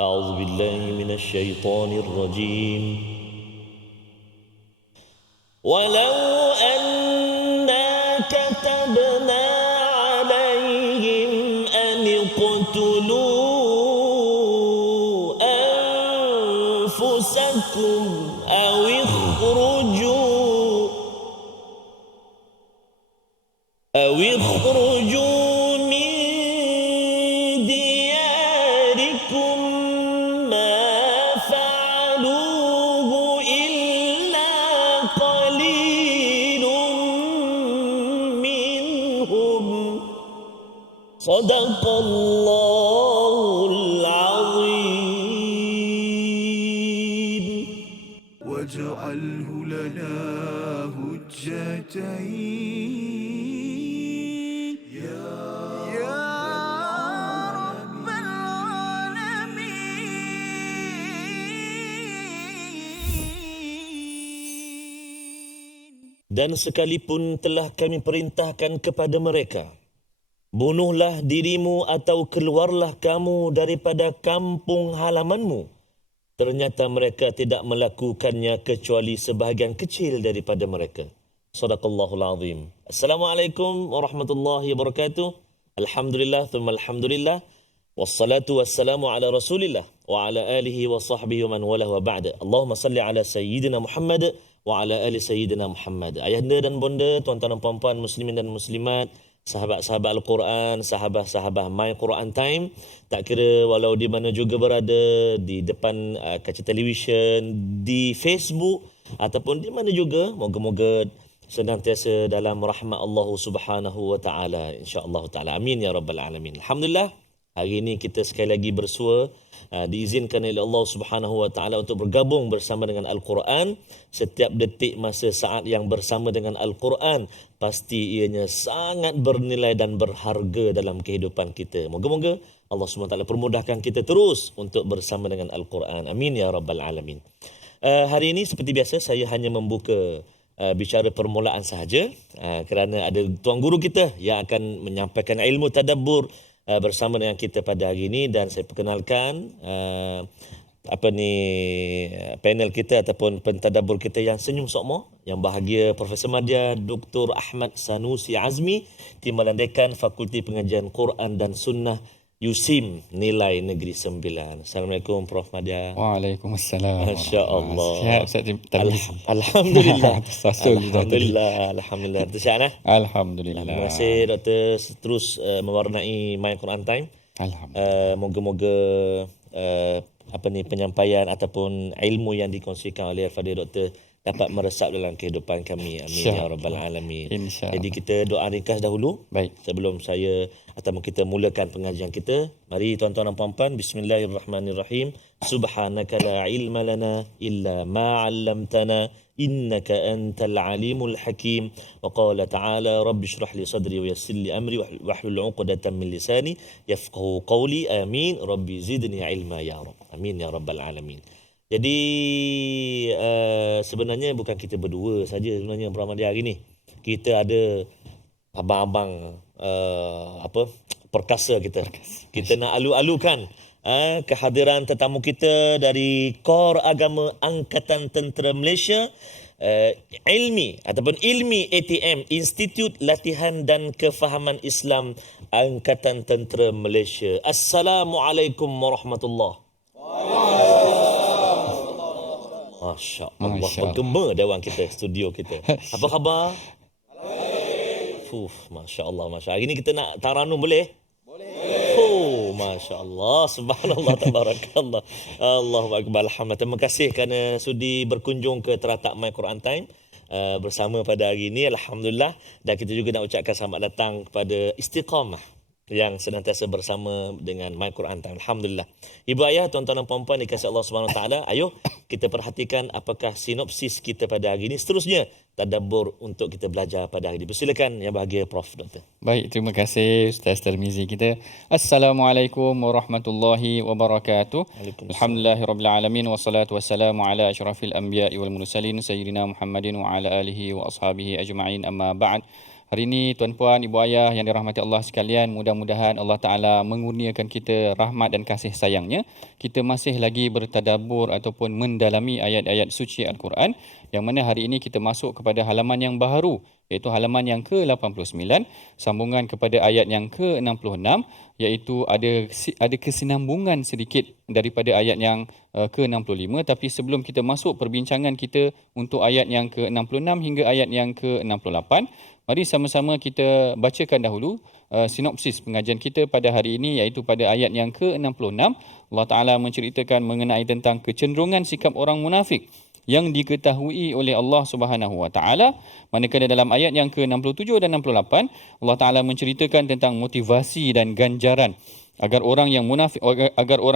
أعوذ بالله من الشيطان الرجيم ولو أنا كتبنا عليهم أن اقتلوا أنفسكم أو اخرجوا من دياركم ما فعلوه إلا قليل منهم صدق الله العظيم واجعله لنا هجتين Dan sekalipun telah kami perintahkan kepada mereka, bunuhlah dirimu atau keluarlah kamu daripada kampung halamanmu, ternyata mereka tidak melakukannya kecuali sebahagian kecil daripada mereka. Sadaqallahul azim. Assalamualaikum warahmatullahi wabarakatuh. Alhamdulillah thumma alhamdulillah. Wassalatu wassalamu ala rasulillah wa ala alihi wa sahbihi wa man wala wa ba'da. Allahumma salli ala sayyidina Muhammad wa ala ali sayyidina Muhammad. Ayahanda dan bonda, tuan-tuan dan puan-puan muslimin dan muslimat, sahabat-sahabat Al-Quran, sahabat-sahabat My Quran Time, tak kira walau di mana juga berada, di depan kaca televisyen, di Facebook ataupun di mana juga, moga-moga senantiasa dalam rahmat Allah Subhanahu wa taala, insya-Allah taala. Amin ya rabbal alamin. Alhamdulillah, hari ini kita sekali lagi bersua diizinkan oleh Allah Subhanahu wa taala untuk bergabung bersama dengan Al-Quran. Setiap detik masa saat yang bersama dengan Al-Quran pasti ianya sangat bernilai dan berharga dalam kehidupan kita. Moga-moga Allah Subhanahu wa taala permudahkan kita terus untuk bersama dengan Al-Quran. Amin ya rabbal alamin. Hari ini seperti biasa saya hanya membuka bicara permulaan sahaja, kerana ada tuan guru kita yang akan menyampaikan ilmu tadabbur bersama dengan kita pada hari ini. Dan saya perkenalkan panel kita ataupun pentadabbur kita yang senyum sokmo, yang bahagia, Profesor Madya Dr. Ahmad Sanusi Azmi, Timbalan Dekan Fakulti Pengajian Quran dan Sunnah USIM Nilai Negeri Sembilan. Assalamualaikum Prof Madya. Waalaikumsalam. Masya-Allah. Sihat Alhamdulillah. Alhamdulillah. Tersihat. Alhamdulillah. Terima kasih Doktor terus mewarnai My Quran Time. Alhamdulillah. Moga-moga penyampaian ataupun ilmu yang dikongsikan oleh Fadil Doktor dapat meresap dalam kehidupan kami. Amin ya rabbal alamin. Jadi kita doa ringkas dahulu. Baik. Sebelum saya atau kita mulakan pengajian kita. Mari tuan-tuan dan puan-puan, bismillahirrahmanirrahim. Subhanaka la ilma lana illa ma 'allamtana innaka antal alimul hakim. Wa qala ta'ala rabbi shrah li sadri wa yassir li amri wahlul 'uqdatam min lisani yafqahu qawli. Amin. Rabbi zidni ilma ya rab. Amin ya rabbal alamin. Jadi sebenarnya bukan kita berdua saja sebenarnya Muhammadiyah hari ni. Kita ada abang-abang perkasa kita. Kita nak alu-alukan kehadiran tetamu kita dari Kor Agama Angkatan Tentera Malaysia, ilmi ATM, Institut Latihan dan Kefahaman Islam Angkatan Tentera Malaysia. Assalamualaikum warahmatullahi wabarakatuh. Masya Allah, bergema dewan kita, studio kita. Apa khabar? Masya Allah, Masya Allah. Hari ni kita nak taranum boleh? Boleh. Masya Allah, subhanallah, tabarakallah. Allahu akbar, alhamdulillah. Terima kasih kerana sudi berkunjung ke teratak My Quran Time bersama pada hari ini, alhamdulillah. Dan kita juga nak ucapkan selamat datang kepada Istiqamah yang senantiasa bersama dengan My Quran Time. Alhamdulillah. Ibu ayah, tuan-tuan dan puan-puan dikasihi Allah Subhanahu Wa Taala, ayo kita perhatikan apakah sinopsis kita pada hari ini. Seterusnya tadabbur untuk kita belajar pada hari ini. Persilakan yang bahagia Prof Doktor. Baik, terima kasih Ustaz Tarmizi kita. Assalamualaikum warahmatullahi wabarakatuh. Alhamdulillahirabbil alamin wassalatu wassalamu ala asyrafil anbiya'i wal mursalin sayyidina Muhammadin wa ala alihi wa ashabihi ajma'in, amma ba'd. Hari ini tuan-puan, ibu ayah yang dirahmati Allah sekalian, mudah-mudahan Allah Ta'ala mengurniakan kita rahmat dan kasih sayangnya. Kita masih lagi bertadabur ataupun mendalami ayat-ayat suci Al-Quran, yang mana hari ini kita masuk kepada halaman yang baharu, iaitu halaman yang ke-89, sambungan kepada ayat yang ke-66, iaitu ada kesinambungan sedikit daripada ayat yang ke-65. Tapi sebelum kita masuk perbincangan kita untuk ayat yang ke-66 hingga ayat yang ke-68, mari sama-sama kita bacakan dahulu sinopsis pengajian kita pada hari ini, iaitu pada ayat yang ke-66. Allah Ta'ala menceritakan mengenai tentang kecenderungan sikap orang munafik yang diketahui oleh Allah Subhanahu Wa Ta'ala. Manakala dalam ayat yang ke-67 dan 68, Allah Ta'ala menceritakan tentang motivasi dan ganjaran agar orang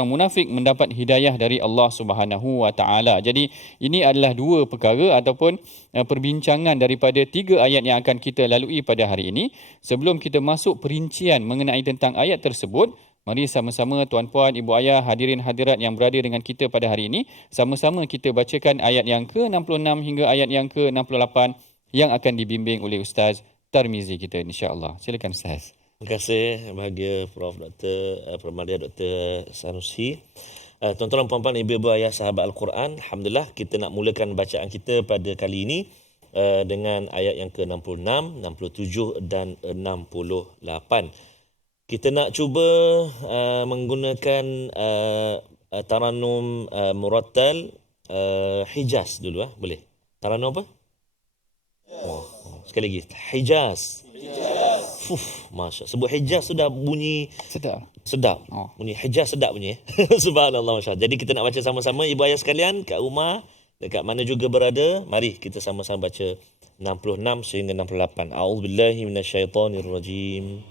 munafik mendapat hidayah dari Allah Subhanahu Wa Taala. Jadi ini adalah dua perkara ataupun perbincangan daripada tiga ayat yang akan kita lalui pada hari ini. Sebelum kita masuk perincian mengenai tentang ayat tersebut, mari sama-sama tuan-puan, ibu ayah, hadirin hadirat yang berada dengan kita pada hari ini, sama-sama kita bacakan ayat yang ke-66 hingga ayat yang ke-68 yang akan dibimbing oleh Ustaz Tarmizi kita, insya-Allah. Silakan Ustaz. Terima kasih bahagia Prof. Dr. Permalia Dr. Sanusi. Tuan-tuan, puan-puan, ibu-ibu, ayah, sahabat Al-Quran, alhamdulillah kita nak mulakan bacaan kita pada kali ini dengan ayat yang ke-66, 67 dan 68. Kita nak cuba menggunakan taranum murattal Hijaz dulu, boleh? Taranum apa? Sekali lagi, Hijaz. Masya, sebut Hijaz sudah bunyi sedap. Bunyi Hijaz sedap bunyi. Subhanallah, masya. Jadi kita nak baca sama-sama, ibu ayah sekalian kat rumah, dekat mana juga berada, mari kita sama-sama baca 66 sehingga 68. A'udzubillahi minasyaitonirrajim.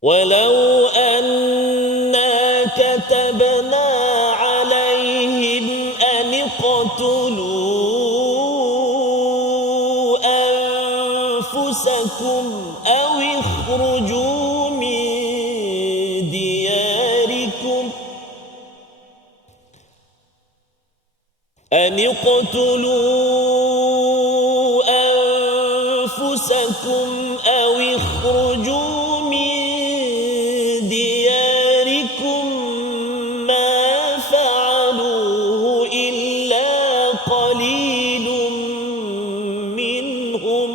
Walau anna katabna alaihim an iqtulu أنفسكم أو اخرجوا من دياركم أن اقتلوا أنفسكم أو اخرجوا من دياركم ما فعلوه إلا قليل منهم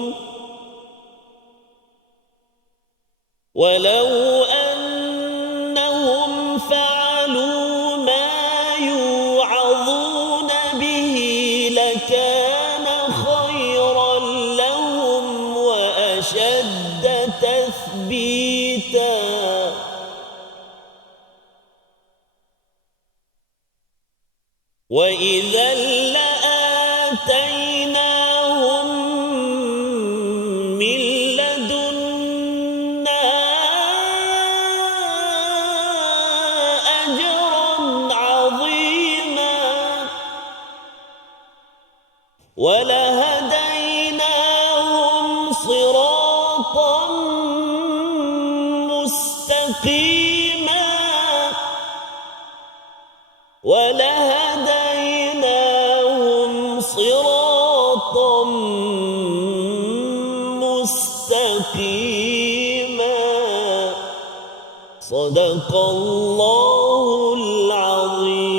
ولو أنهم فعلوا ما يوعظون به لكان خيرا لهم وأشد تثبيتا وإذا لآتيناهم من لدنا أجرا عظيما ولهديناهم صراطا مستقيما ولهديناهم صراطا مستقيما صدق الله العظيم.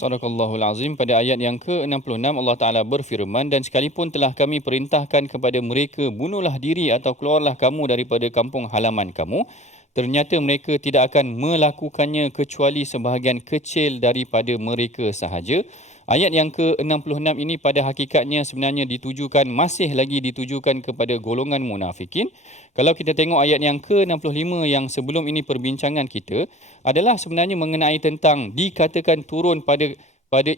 Sadaqallahul Azim. Pada ayat yang ke-66 Allah Ta'ala berfirman, dan sekalipun telah kami perintahkan kepada mereka, bunuhlah diri atau keluarlah kamu daripada kampung halaman kamu, ternyata mereka tidak akan melakukannya kecuali sebahagian kecil daripada mereka sahaja. Ayat yang ke-66 ini pada hakikatnya sebenarnya masih lagi ditujukan kepada golongan munafikin. Kalau kita tengok ayat yang ke-65 yang sebelum ini perbincangan kita adalah sebenarnya mengenai tentang dikatakan turun pada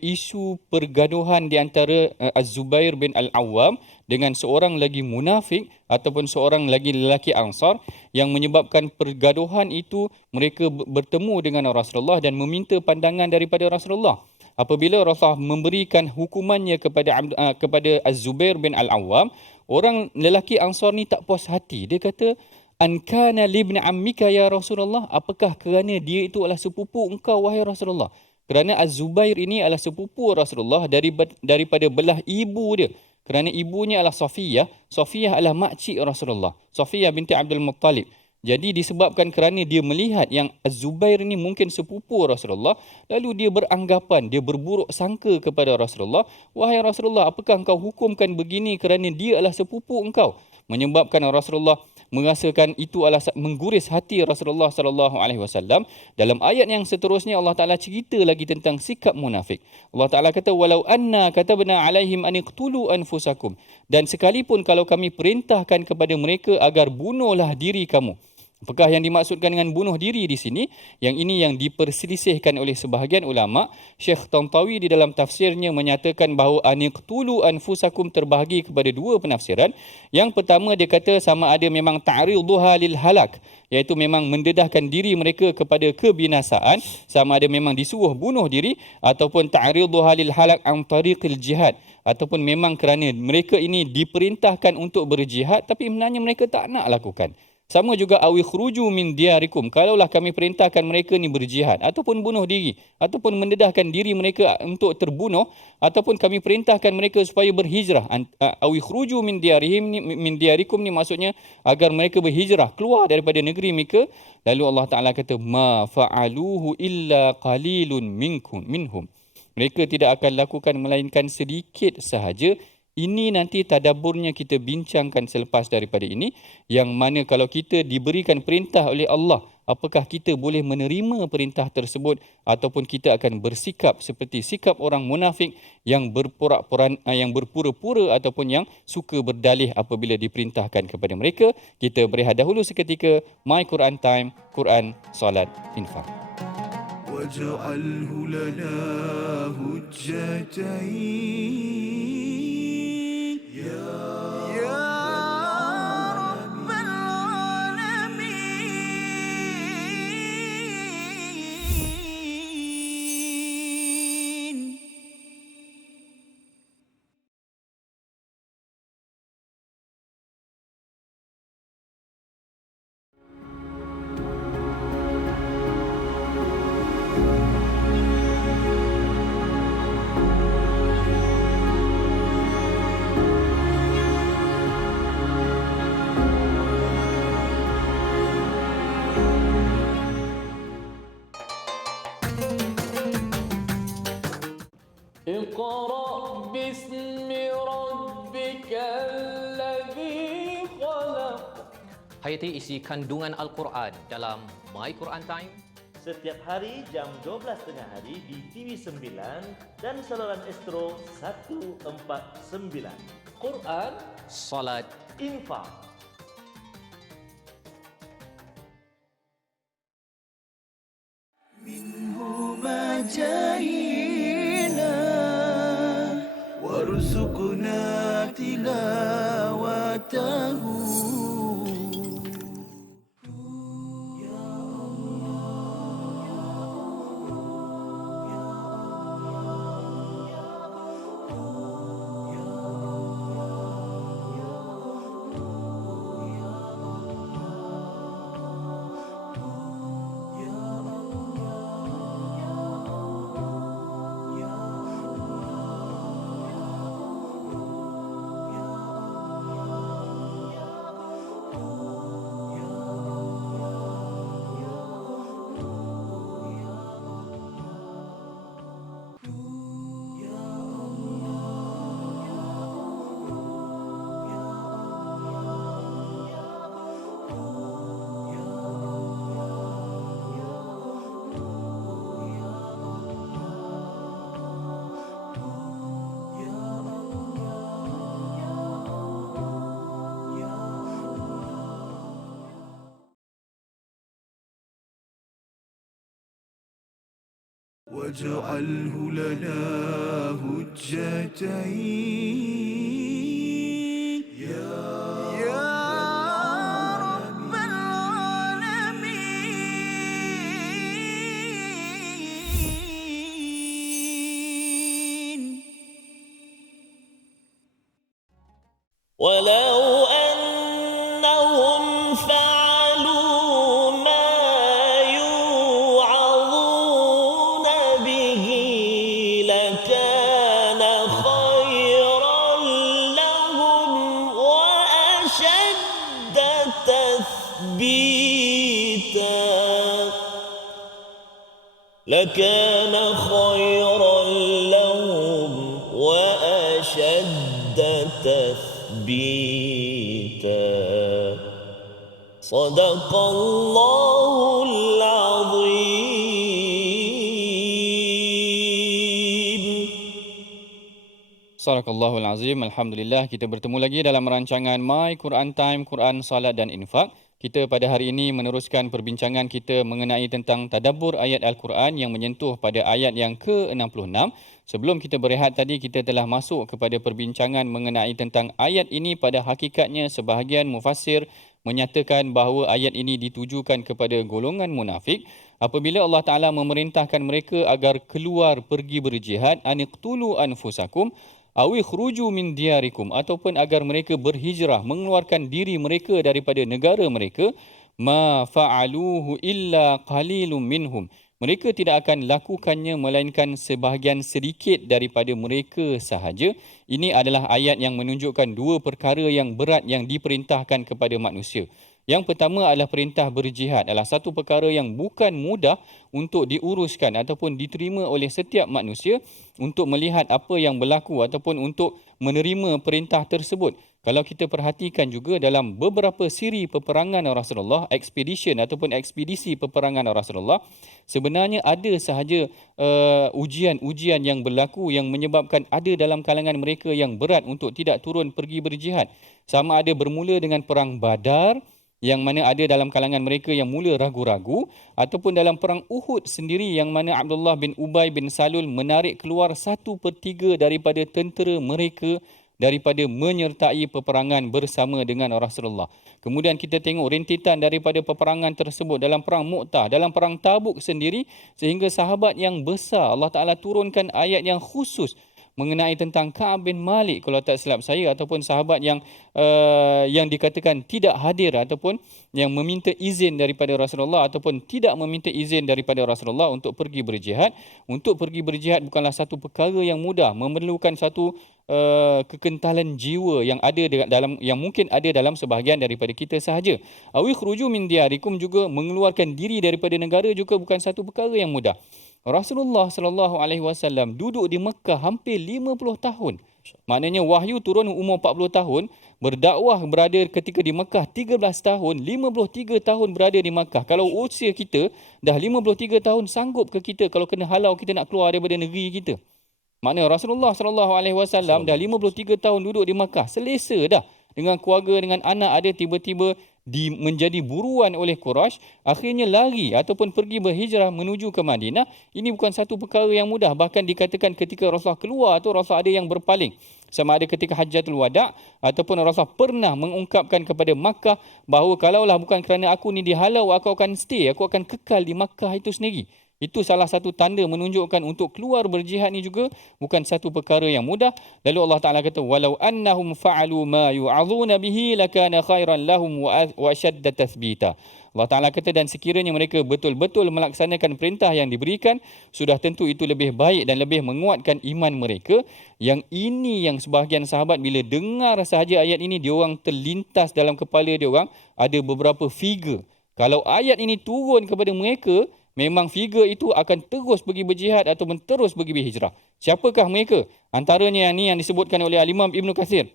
isu pergaduhan di antara Az-Zubair bin Al-Awwam dengan seorang lagi munafik ataupun seorang lagi lelaki Ansar, yang menyebabkan pergaduhan itu mereka bertemu dengan Rasulullah dan meminta pandangan daripada Rasulullah. Apabila Rasulullah memberikan hukumannya kepada Az-Zubair bin Al-Awwam, orang lelaki Ansar ni tak puas hati. Dia kata, "An kana libni ammika ya Rasulullah?" Apakah kerana dia itu adalah sepupu engkau wahai Rasulullah? Kerana Az-Zubair ini adalah sepupu Rasulullah daripada belah ibu dia. Kerana ibunya adalah Safiyah. Safiyah adalah makcik Rasulullah. Safiyah binti Abdul Muttalib. Jadi disebabkan kerana dia melihat yang Az-Zubair ini mungkin sepupu Rasulullah, lalu dia beranggapan, dia berburuk sangka kepada Rasulullah, wahai Rasulullah, apakah engkau hukumkan begini kerana dia adalah sepupu engkau? Menyebabkan Rasulullah merasakan itu adalah mengguris hati Rasulullah sallallahu alaihi wasallam. Dalam ayat yang seterusnya Allah Taala cerita lagi tentang sikap munafik. Allah Taala kata walau anna katabna alaihim an iqtulu anfusakum, dan sekalipun kalau kami perintahkan kepada mereka agar bunuhlah diri kamu. Apakah yang dimaksudkan dengan bunuh diri di sini? Yang ini yang diperselisihkan oleh sebahagian ulama. Syekh Tantawi di dalam tafsirnya menyatakan bahawa aniqtulu anfusakum terbahagi kepada dua penafsiran. Yang pertama dia kata sama ada memang ta'riduha lil halak, iaitu memang mendedahkan diri mereka kepada kebinasaan, sama ada memang disuruh bunuh diri, ataupun ta'riduha lil halak an tariqil jihad, ataupun memang kerana mereka ini diperintahkan untuk berjihad tapi sebenarnya mereka tak nak lakukan. Sama juga awi khruju min diarikum, kalaulah kami perintahkan mereka ni berjihad ataupun bunuh diri ataupun mendedahkan diri mereka untuk terbunuh, ataupun kami perintahkan mereka supaya berhijrah. Awi khruju min diarihim ni, min diarikum ni maksudnya agar mereka berhijrah keluar daripada negeri mereka. Lalu Allah Taala kata ma fa'aluhu illa qalilun minhum. Mereka tidak akan lakukan melainkan sedikit sahaja. Ini nanti tadaburnya kita bincangkan selepas daripada ini, yang mana kalau kita diberikan perintah oleh Allah, apakah kita boleh menerima perintah tersebut ataupun kita akan bersikap seperti sikap orang munafik yang berpura-pura ataupun yang suka berdalih apabila diperintahkan kepada mereka. Kita berehat dahulu seketika. My Quran Time, Quran, Salat, Infak. واجعله لنا هجتين يا رب العالمين. اقرأ باسم ربك الذي خلق. Hayati isi kandungan Al-Quran dalam My Quran Time. Setiap hari jam 12.30 hari di TV9 dan saluran Astro 149. Quran, Salat. Infak. منهما جاهينا وارزقنا تلاوته واجعله لنا هجتين يا رب العالمين. ولو أنهم فعلوا ما يوعظون به وأشد تثبيتا لكان خيرا لهم وأشد تثبيتا صدق الله العظيم. Sadaqallahul Azim. Alhamdulillah, kita bertemu lagi dalam rancangan My Quran Time, Quran, Salat dan Infak. Kita pada hari ini meneruskan perbincangan kita mengenai tentang tadabbur ayat Al-Quran yang menyentuh pada ayat yang ke-66. Sebelum kita berehat tadi, kita telah masuk kepada perbincangan mengenai tentang ayat ini. Pada hakikatnya, sebahagian mufassir menyatakan bahawa ayat ini ditujukan kepada golongan munafik apabila Allah Ta'ala memerintahkan mereka agar keluar pergi berjihad, aniqtulu anfusakum awi khruju min diyarikum, ataupun agar mereka berhijrah, mengeluarkan diri mereka daripada negara mereka, ma fa'aluhu illa qalilum minhum. Mereka tidak akan lakukannya melainkan sebahagian sedikit daripada mereka sahaja. Ini adalah ayat yang menunjukkan dua perkara yang berat yang diperintahkan kepada manusia. Yang pertama adalah perintah berjihad, adalah satu perkara yang bukan mudah untuk diuruskan ataupun diterima oleh setiap manusia untuk melihat apa yang berlaku ataupun untuk menerima perintah tersebut. Kalau kita perhatikan juga dalam beberapa siri peperangan Rasulullah, ekspedisi peperangan Rasulullah, sebenarnya ada sahaja ujian-ujian yang berlaku yang menyebabkan ada dalam kalangan mereka yang berat untuk tidak turun pergi berjihad. Sama ada bermula dengan perang Badar, yang mana ada dalam kalangan mereka yang mula ragu-ragu, ataupun dalam perang Uhud sendiri yang mana Abdullah bin Ubay bin Salul menarik keluar 1/3 daripada tentera mereka daripada menyertai peperangan bersama dengan Rasulullah. Kemudian kita tengok rentetan daripada peperangan tersebut dalam perang Mu'tah, dalam perang Tabuk sendiri, sehingga sahabat yang besar Allah Ta'ala turunkan ayat yang khusus mengenai tentang Ka'ab bin Malik kalau tak silap saya, ataupun sahabat yang dikatakan tidak hadir ataupun yang meminta izin daripada Rasulullah ataupun tidak meminta izin daripada Rasulullah untuk pergi berjihad. Untuk pergi berjihad bukanlah satu perkara yang mudah, memerlukan satu kekentalan jiwa yang ada dalam, yang mungkin ada dalam sebahagian daripada kita sahaja. Awi khruju min diyarikum, juga mengeluarkan diri daripada negara juga bukan satu perkara yang mudah. Rasulullah SAW duduk di Mekah hampir 50 tahun. Maknanya wahyu turun umur 40 tahun, berdakwah berada ketika di Mekah 13 tahun, 53 tahun berada di Mekah. Kalau usia kita dah 53 tahun, sanggup ke kita kalau kena halau kita nak keluar daripada negeri kita? Maknanya Rasulullah SAW dah 53 tahun duduk di Mekah, selesa dah. Dengan keluarga, dengan anak ada, tiba-tiba menjadi buruan oleh Quraisy, akhirnya lari ataupun pergi berhijrah menuju ke Madinah. Ini bukan satu perkara yang mudah. Bahkan dikatakan ketika Rasulullah keluar tu, Rasulullah ada yang berpaling. Sama ada ketika Hajjatul Wada' ataupun Rasulullah pernah mengungkapkan kepada Makkah bahawa kalaulah bukan kerana aku ni dihalau, aku akan stay, aku akan kekal di Makkah itu sendiri. Itu salah satu tanda menunjukkan untuk keluar berjihad ni juga bukan satu perkara yang mudah. Lalu Allah Ta'ala kata, walau annahum fa'alu ma yu'adhuna bihi lakana khairan lahum wa ashadda tathbita. Allah Ta'ala kata, dan sekiranya mereka betul-betul melaksanakan perintah yang diberikan, sudah tentu itu lebih baik dan lebih menguatkan iman mereka. Yang ini yang sebahagian sahabat bila dengar sahaja ayat ini, diorang terlintas dalam kepala diorang ada beberapa figure. Kalau ayat ini turun kepada mereka, memang figure itu akan terus pergi berjihad ataupun terus pergi berhijrah. Siapakah mereka? Antaranya yang disebutkan oleh Al-Imam Ibn Kathir.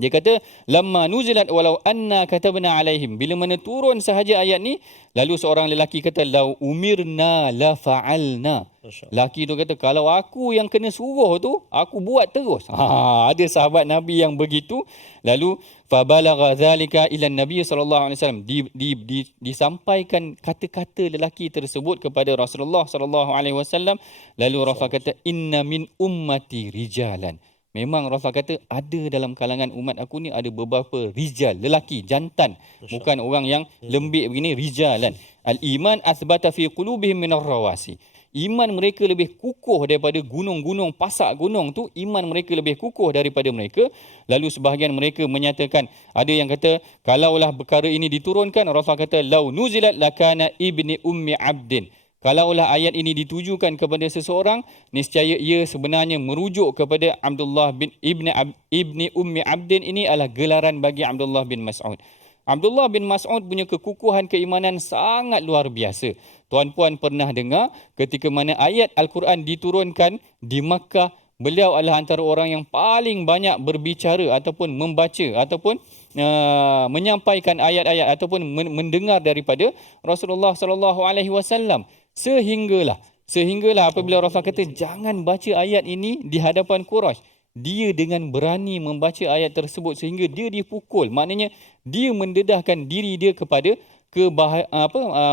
Dia kata, lamma nuzilat walau anna katabna alaihim. Bila mana turun sahaja ayat ni, lalu seorang lelaki kata, lau umirna la fa'alna. Lelaki tu kata, kalau aku yang kena suruh tu, aku buat terus. Ada sahabat Nabi yang begitu. Lalu fabalagha zalika ila Nabi sallallahu alaihi wasallam, disampaikan kata-kata lelaki tersebut kepada Rasulullah sallallahu alaihi wasallam. Lalu Rasul kata, inna min ummati rijalan. Memang Rasul kata ada dalam kalangan umat aku ni ada beberapa rijal, lelaki, jantan, bukan orang yang lembik begini, rijalan. Al-iman athbata fi qulubihim min ar-rawasi. Iman mereka lebih kukuh daripada gunung-gunung, pasak gunung tu, iman mereka lebih kukuh daripada mereka. Lalu sebahagian mereka menyatakan, ada yang kata, kalaulah perkara ini diturunkan, Rasul kata, lau nuzilat lakana ibni ummi abdin. Kalaulah ayat ini ditujukan kepada seseorang, niscaya ia sebenarnya merujuk kepada Abdullah bin Ibni Ummi Abdin. Ini adalah gelaran bagi Abdullah bin Mas'ud. Abdullah bin Mas'ud punya kekukuhan keimanan sangat luar biasa. Tuan-puan pernah dengar ketika mana ayat Al-Quran diturunkan di Makkah, beliau adalah antara orang yang paling banyak berbicara ataupun membaca ataupun menyampaikan ayat-ayat ataupun mendengar daripada Rasulullah sallallahu alaihi wasallam. Sehinggalah apabila Rasulullah kata jangan baca ayat ini di hadapan Quraisy, dia dengan berani membaca ayat tersebut sehingga dia dipukul. Maknanya dia mendedahkan diri dia kepada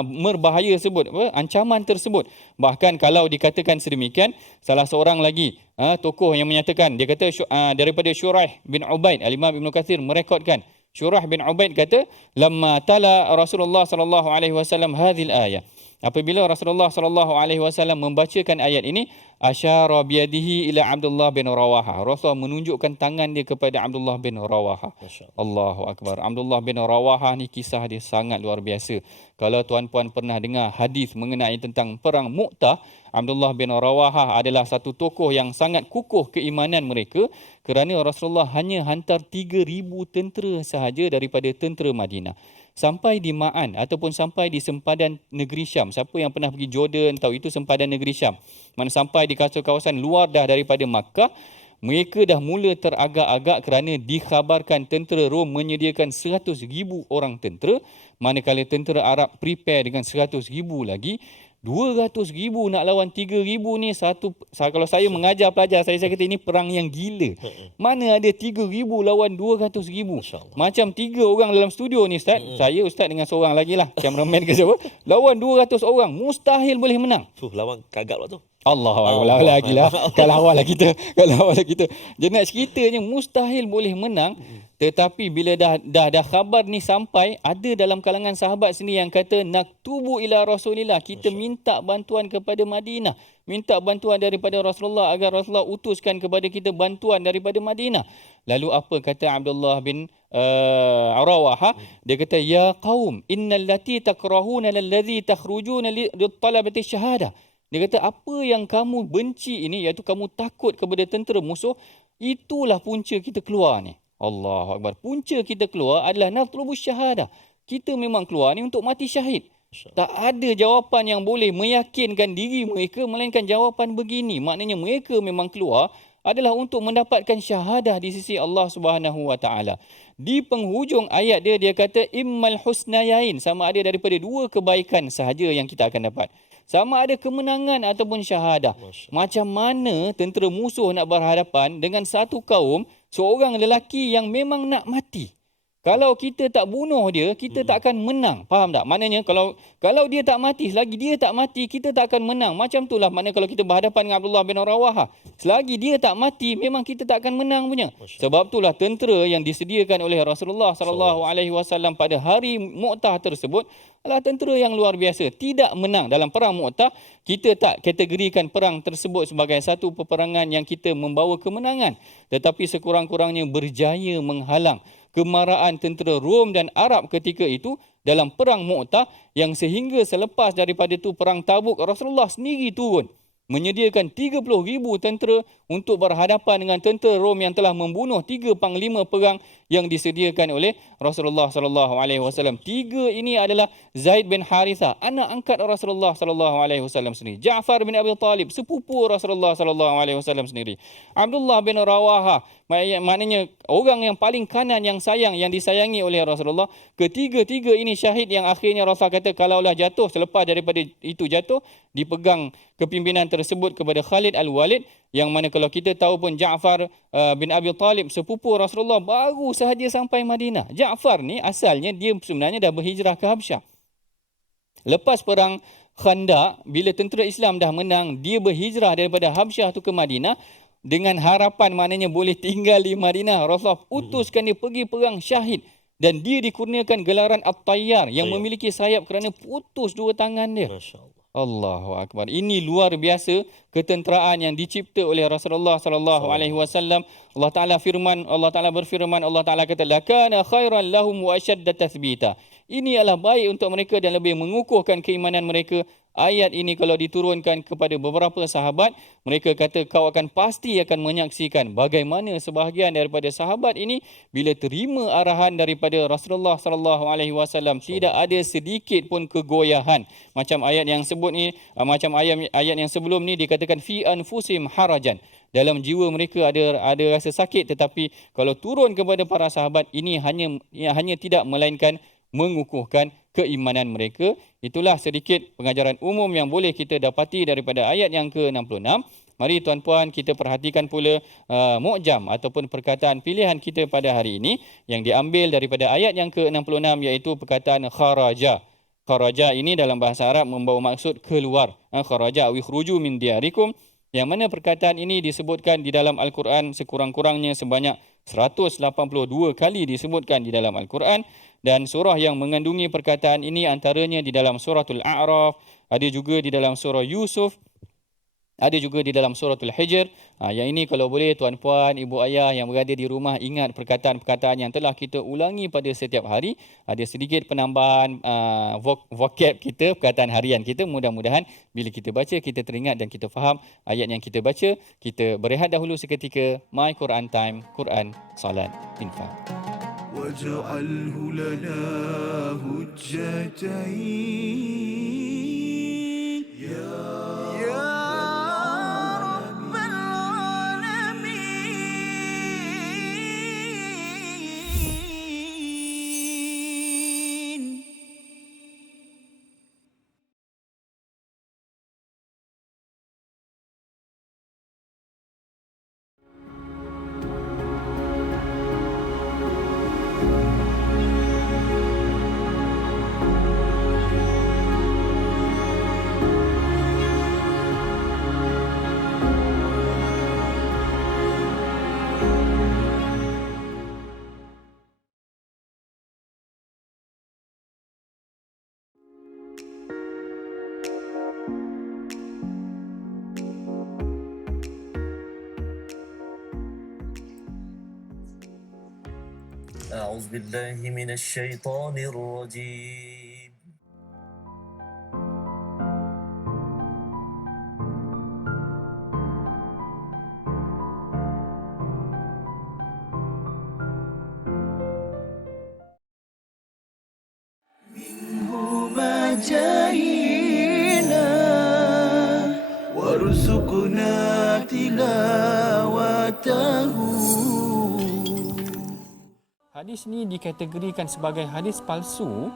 merbahaya tersebut, ancaman tersebut. Bahkan kalau dikatakan sedemikian, salah seorang lagi tokoh yang menyatakan, dia kata daripada Syuraih bin Ubaid, Al-Imam Ibn Kathir merekodkan, Syuraih bin Ubaid kata, lamma tala Rasulullah sallallahu alaihi wasallam hadhil ayah. Apabila Rasulullah sallallahu alaihi wasallam membacakan ayat ini, asyara biyadihi ila Abdullah bin Rawaha. Rasul menunjukkan tangan dia kepada Abdullah bin Rawaha. Allahu akbar. Abdullah bin Rawaha ni kisah dia sangat luar biasa. Kalau tuan-puan pernah dengar hadis mengenai tentang perang Mu'tah, Abdullah bin Rawaha adalah satu tokoh yang sangat kukuh keimanan mereka kerana Rasulullah hanya hantar 3,000 tentera sahaja daripada tentera Madinah. Sampai di Ma'an ataupun sampai di sempadan negeri Syam. Siapa yang pernah pergi Jordan tahu itu sempadan negeri Syam. Mana sampai di kawasan luar dah daripada Makkah, mereka dah mula teragak-agak kerana dikhabarkan tentera Rom menyediakan 100,000 orang tentera, manakala tentera Arab prepare dengan 100,000 lagi. 200,000 nak lawan 3,000 ni kalau saya mengajar pelajar, saya kata ini perang yang gila. Mana ada 3,000 lawan 200,000. Macam 3 orang dalam studio ni Ustaz. Saya Ustaz dengan seorang lagi lah, cameraman ke siapa. Lawan 200 orang, mustahil boleh menang. Lawan kagak lah tu. Allah lagi lah. Kalau awal lah kita. Dia nak ceritanya mustahil boleh menang. Tetapi bila dah khabar ni sampai, ada dalam kalangan sahabat sini yang kata naktubu ila Rasulillah, kita minta bantuan kepada Madinah, minta bantuan daripada Rasulullah agar Rasulullah utuskan kepada kita bantuan daripada Madinah. Lalu apa kata Abdullah bin Rawaha? Dia kata, ya qaum innal lati takrahuna alladhi takhrujuna li talabati syahadah. Dia kata, apa yang kamu benci ini, iaitu kamu takut kepada tentera musuh, itulah punca kita keluar ni. Allahu Akbar. Punca kita keluar adalah natlubus syahadah. Kita memang keluar ni untuk mati syahid. Tak ada jawapan yang boleh meyakinkan diri mereka melainkan jawapan begini. Maknanya mereka memang keluar adalah untuk mendapatkan syahadah di sisi Allah Subhanahu Wa Taala. Di penghujung ayat dia kata immal husnayain, sama ada daripada 2 kebaikan sahaja yang kita akan dapat. Sama ada kemenangan ataupun syahadah. Macam mana tentera musuh nak berhadapan dengan satu kaum, seorang lelaki yang memang nak mati. Kalau kita tak bunuh dia, kita tak akan menang. Faham tak? Maknanya kalau dia tak mati, selagi dia tak mati, kita tak akan menang. Macam itulah maknanya kalau kita berhadapan dengan Abdullah bin Rawaha, selagi dia tak mati, memang kita tak akan menang punya. Sebab itulah tentera yang disediakan oleh Rasulullah sallallahu alaihi wasallam pada hari Mu'tah tersebut adalah tentera yang luar biasa. Tidak menang dalam perang Mu'tah, kita tak kategorikan perang tersebut sebagai satu peperangan yang kita membawa kemenangan, tetapi sekurang-kurangnya berjaya menghalang kemarahan tentera Rom dan Arab ketika itu dalam perang Mu'tah, yang sehingga selepas daripada itu perang Tabuk, Rasulullah sendiri turun menyediakan 30,000 tentera untuk berhadapan dengan tentera Rom yang telah membunuh 3 panglima perang yang disediakan oleh Rasulullah sallallahu alaihi wasallam. 3 ini adalah Zaid bin Harithah, anak angkat Rasulullah sallallahu alaihi wasallam sendiri. Ja'far bin Abi Talib, sepupu Rasulullah sallallahu alaihi wasallam sendiri. Abdullah bin Rawaha, maknanya orang yang paling kanan yang sayang, yang disayangi oleh Rasulullah. Ketiga-tiga ini syahid yang akhirnya Rasulullah kata kalaulah jatuh, selepas daripada itu jatuh, dipegang kepimpinan tersebut kepada Khalid Al-Walid, yang mana kalau kita tahu pun Ja'far bin Abi Talib, sepupu Rasulullah, baru sahaja sampai Madinah. Ja'far ni asalnya dia sebenarnya dah berhijrah ke Habsyah. Lepas perang Khandaq, bila tentera Islam dah menang, dia berhijrah daripada Habsyah tu ke Madinah dengan harapan maknanya boleh tinggal di Madinah. Rasulullah utuskan dia pergi perang syahid, dan dia dikurniakan gelaran At-Tayyar yang memiliki sayap kerana putus 2 tangan dia. Masya-Allah. Allahu Akbar. Ini luar biasa ketenteraan yang dicipta oleh Rasulullah sallallahu alaihi wasallam. Allah Taala berfirman, Allah Taala kata lakana khairan lahum wa ashadda tathbita. Ini adalah baik untuk mereka dan lebih mengukuhkan keimanan mereka. ayat ini kalau diturunkan kepada beberapa sahabat, mereka kata kau pasti akan menyaksikan bagaimana sebahagian daripada sahabat ini bila terima arahan daripada Rasulullah sallallahu alaihi wasallam tidak ada sedikit pun kegoyahan. Macam ayat yang sebut ni, macam ayat yang sebelum ni dikatakan fi anfusim harajan. Dalam jiwa mereka ada rasa sakit, tetapi kalau turun kepada para sahabat ini hanya tidak melainkan mengukuhkan keimanan mereka. Itulah sedikit pengajaran umum yang boleh kita dapati daripada ayat yang ke-66. Mari tuan-puan kita perhatikan pula mu'jam ataupun perkataan pilihan kita pada hari ini yang diambil daripada ayat yang ke-66 iaitu perkataan kharaja. Kharaja ini dalam bahasa Arab membawa maksud keluar. Kharaja aw ikhruju min diyarikum, yang mana perkataan ini disebutkan di dalam Al-Quran sekurang-kurangnya sebanyak 182 kali disebutkan di dalam Al-Quran, dan surah yang mengandungi perkataan ini antaranya di dalam suratul A'raf, ada juga di dalam surah Yusuf, ada juga di dalam suratul Hijr. Yang ini kalau boleh tuan-puan, ibu ayah yang berada di rumah ingat perkataan-perkataan yang telah kita ulangi pada setiap hari. Ada sedikit penambahan vocab kita, perkataan harian kita. Mudah-mudahan bila kita baca, kita teringat dan kita faham ayat yang kita baca. Kita berehat dahulu seketika. My Quran Time, Quran, Salat, Infak. واجعله لنا هجتين يا رب العالمين. أعوذ بالله من الشيطان الرجيم. ما جاهينا وارزقنا تلاوته. Hadis ni dikategorikan sebagai hadis palsu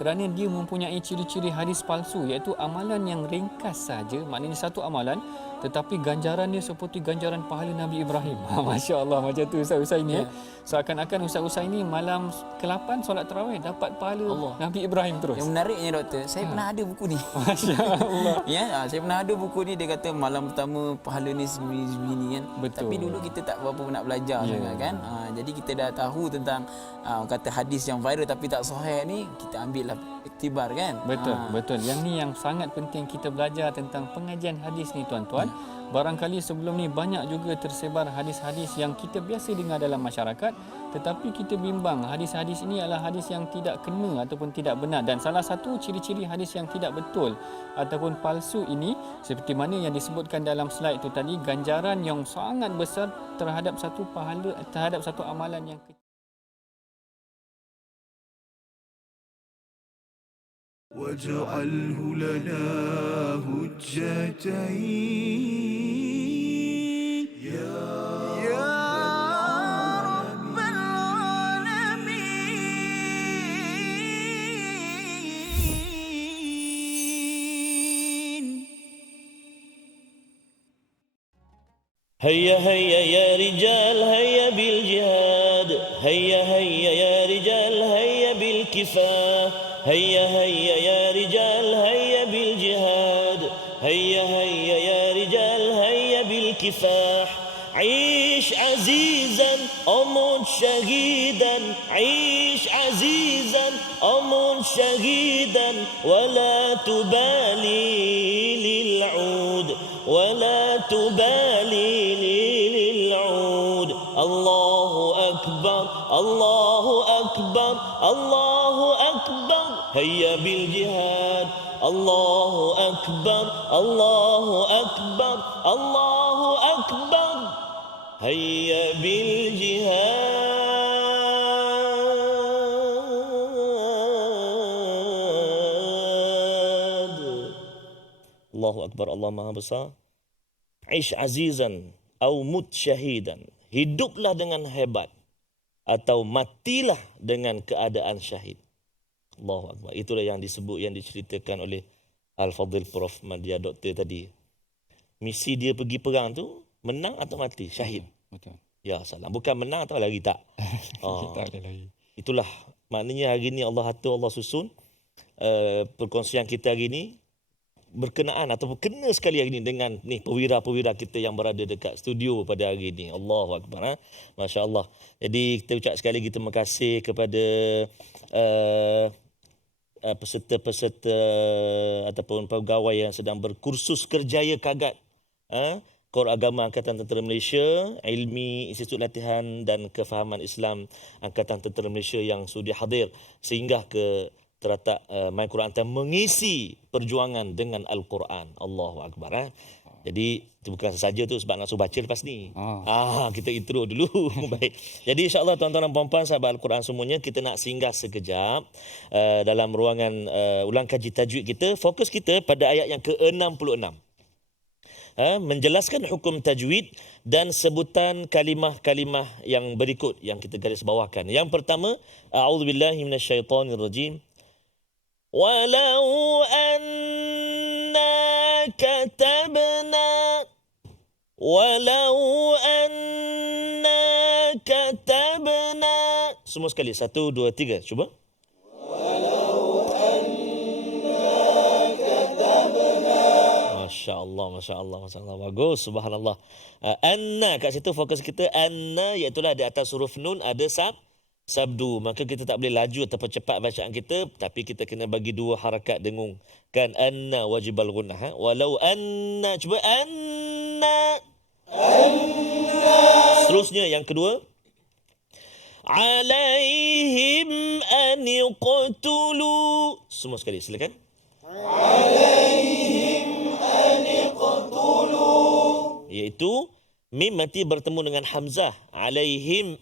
kerana dia mempunyai ciri-ciri hadis palsu, iaitu amalan yang ringkas saja, maknanya satu amalan tetapi ganjaran dia seperti ganjaran pahala Nabi Ibrahim. Masya Allah, macam tu Ustaz ini. Seakan-akan Ustaz ini malam ke-8 solat tarawih dapat pahala Allah. Nabi Ibrahim terus. Yang menariknya doktor, saya pernah ada buku ni. Masya Allah. Saya pernah ada buku ni, dia kata malam pertama pahala ni segini kan. Betul. Tapi dulu kita tak berapa nak belajar sangat kan. Jadi kita dah tahu tentang kata hadis yang viral tapi tak sahih ni, kita ambil lah iktibar kan. Betul. Yang ni yang sangat penting kita belajar tentang pengajian hadis ni tuan-tuan. Barangkali sebelum ni banyak juga tersebar hadis-hadis yang kita biasa dengar dalam masyarakat, tetapi kita bimbang hadis-hadis ini adalah hadis yang tidak kena ataupun tidak benar. Dan salah satu ciri-ciri hadis yang tidak betul ataupun palsu ini, seperti mana yang disebutkan dalam slide itu tadi, ganjaran yang sangat besar terhadap satu pahala, terhadap satu amalan yang kecil. واجعله لنا هجتين يا رب العالمين. هيا هيا يا رجال هيا بالجهاد، هيا هيا يا رجال هيا بالكفاح، هيا هيا يا رجال هيا بالجهاد، هيا هيا يا رجال هيا بالكفاح. عيش عزيزا أموت شهيدا، عيش عزيزا أموت شهيدا، ولا تبالي للعود، ولا تبالي للعود. الله أكبر، الله أكبر، الله Allahu Akbar. Hayya bil jihad. Allahu Akbar. Allahu Akbar. Allahu Akbar. Hayya bil jihad. Allahu Akbar. Allah Maha Besar. Ish azizan au mut syahidan. Hiduplah dengan hebat atau matilah dengan keadaan syahid. Allahu Akbar. Itulah yang disebut, yang diceritakan oleh Al-Fadhil Prof. Madya Doktor tadi. Misi dia pergi perang tu, menang atau mati? Syahid. Betul. Ya, salam. Bukan menang atau lagi tak. Tak ada lagi. Itulah maknanya hari ni Allah atur, Allah susun perkongsian kita hari ni berkenaan atau kena sekali hari ini dengan ni perwira-perwira kita yang berada dekat studio pada hari ini. Allahu Akbar. Masya Allah. Jadi kita ucap sekali lagi terima kasih kepada peserta-peserta ataupun pegawai yang sedang berkursus kerjaya kagat Kor Agama Angkatan Tentera Malaysia, Ilmi Institut Latihan dan Kefahaman Islam Angkatan Tentera Malaysia yang sudi hadir sehingga ke terletak My Quran Time mengisi perjuangan dengan Al-Quran. Allahu Akbar. Jadi itu bukan saja tu sebab nak suruh baca lepas ni. Kita intro dulu. Baik. Jadi insya-Allah tuan-tuan dan puan-puan sahabat Al-Quran semuanya, kita nak singgah sekejap dalam ruangan ulang kaji tajwid kita. Fokus kita pada ayat yang ke-66. Menjelaskan hukum tajwid dan sebutan kalimah-kalimah yang berikut yang kita garis bawahkan. Yang pertama, a'udzubillahi minasyaitonirrajim. Walau anna katabna. Semua sekali. 1, 2, 3. Cuba. Masya Allah, Masya Allah, Masya Allah. Bagus, subhanallah. Anna, kat situ fokus kita. Anna, iaitulah di atas huruf nun ada sabdu. Maka kita tak boleh laju atau cepat bacaan kita. Tapi kita kena bagi 2 harakat dengung. Kan anna wajibal gunnah. Walau anna. Cuba anna. Seterusnya yang kedua. Alaihim an yuqtulu. Semua sekali, silakan. Iaitu mim mati bertemu dengan hamzah. Alaihim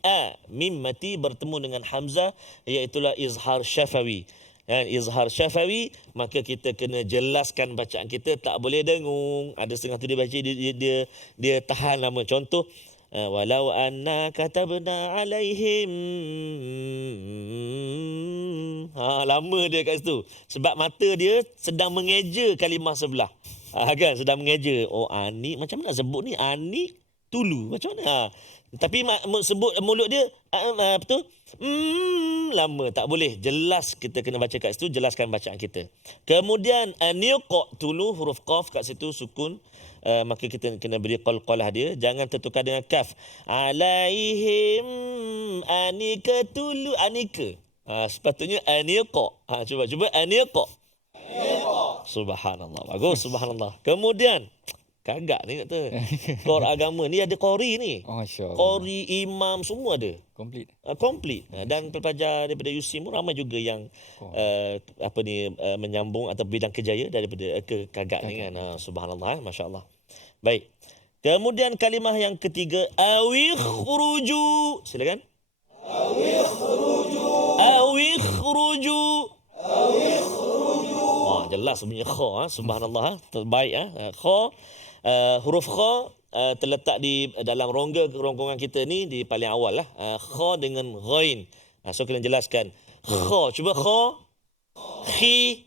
mim mati bertemu dengan hamzah, iaitulah izhar syafawi. Izhar syafawi, maka kita kena jelaskan bacaan kita, tak boleh dengung. Ada setengah tu dia baca dia tahan lama. Contoh walau anna katabna alaihim. Lama dia kat situ sebab mata dia sedang mengeja kalimah sebelah. Kan sedang mengeja. Ani macam mana sebut ni? Ani tulu macam mana? Tapi sebut mulut dia betul? Lama, tak boleh. Jelas kita kena baca kat situ, jelaskan bacaan kita. Kemudian aniqa tulu, huruf qaf kat situ sukun. Maka kita kena beri qalqalah dia, jangan tertukar dengan kaf. Alaihim anika tulu, anika. Sepatutnya aniqa. Cuba aniqa. Subhanallah. Bagus, subhanallah. Kemudian kagak ni kata. Kor agama ni ada qori ni. Masya-Allah. Qori, imam semua ada. Komplit. Komplit. Dan pelajar daripada USIM ramai juga yang menyambung atau bidang kerjaya daripada ke kagak ni kan. Subhanallah, masya-Allah. Baik. Kemudian kalimah yang ketiga, awikhruju. Silakan. Awikhruju. Jelas bunyi kha. Subhanallah. Terbaik. Kha. Huruf kha terletak di dalam rongga kerongkongan kita ni di paling awal lah. Kha dengan ghain. So kena jelaskan. Kha. Cuba kha. Khi.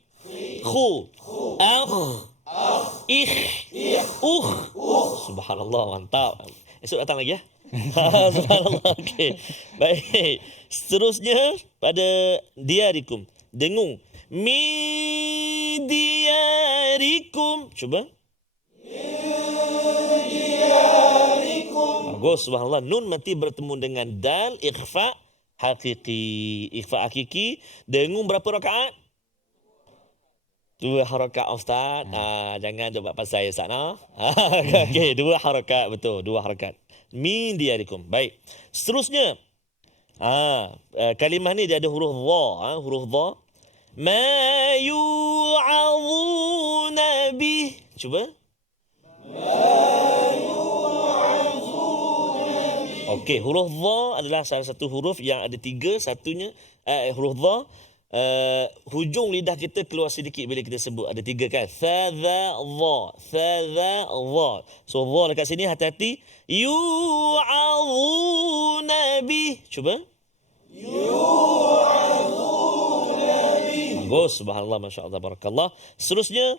Khu. Akh. Ikh. Subhanallah. Mantap. Esok datang lagi ya. Subhanallah. Okey. Baik. Seterusnya pada diarikum. Dengung. Midiyarikum. Cuba. Bagus, subhanallah. Nun mati bertemu dengan dal, ikhfa hakiki. Ikhfa hakiki. Dengung berapa rakaat? 2 harakat Ustaz. Jangan coba pasal Ustaz. Okey, 2 harakat. Betul, 2 harakat. Min diyarikum. Baik. Seterusnya. Kalimah ni dia ada huruf dha, huruf dha. Ma yu'adhuna bih. Cuba. Okey, huruf dha adalah salah satu huruf yang ada 3, satunya huruf dha hujung lidah kita keluar sedikit bila kita sebut. Ada 3 kan? Tha, dha, dha. Tha, dha, dha. So dha dekat sini hati-hati. Yu'adhuna bih. Cuba. Bagus, subhanallah, masya-Allah, barakallah. Seterusnya